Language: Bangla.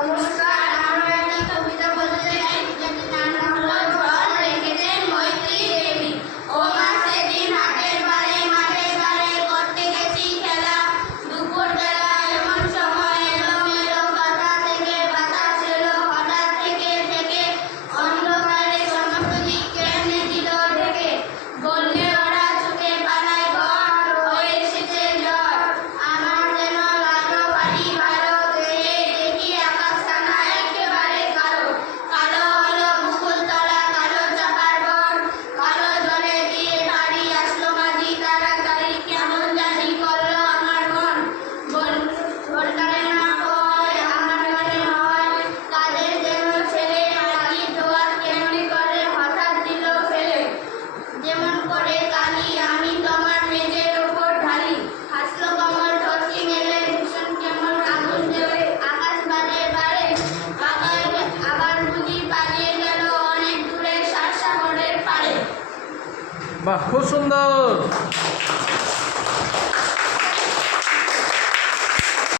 নমস্কার, আমরা একটি কবিতা বলতে চাই, যার নাম হলো ঝড় রেখেছেন মৈত্রী দেবী। ও মা, সেদিন হাটের বারে মাঠে বারে করতে গেছি খেলা। দুপুর বেলা এমন সময় এলো মেলো কথা থেকে বাতাস এলো হঠাৎ থেকে থেকে অন্ধকারে সমস্ত দিক কেমনে দিল ঢেকে। বললে ওরা ছুটে পালায় ঘর, হয়ে এসেছে ঝড়। আমার যেন লাগলো ভারী ভালো, দেখি আকাশখানা একেবারে কালো। কালো হলো মুকুলতলা, কালো চাপার বন, কালো জলে দিয়ে বাড়ি আসলো মাঝি তাড়াতাড়ি। কেমন জানি করলো আমার মন, বলকানে না কয় আমার মনে হয় কাদের যেন ছেলে মাটির দোয়ার কেমনি করে হঠাৎ দিল ফেলে। যেমন করে কালি আমি তোমার মেঝের ওপর ঢালি, হাসলো কমল টর্চি মেলে ভীষণ কেমন আগুন দেবে আকাশ বারে বারে। আবার বুঝি পালিয়ে গেল অনেক দূরে সাতসাগরের পারে। বাহ, খুব সুন্দর।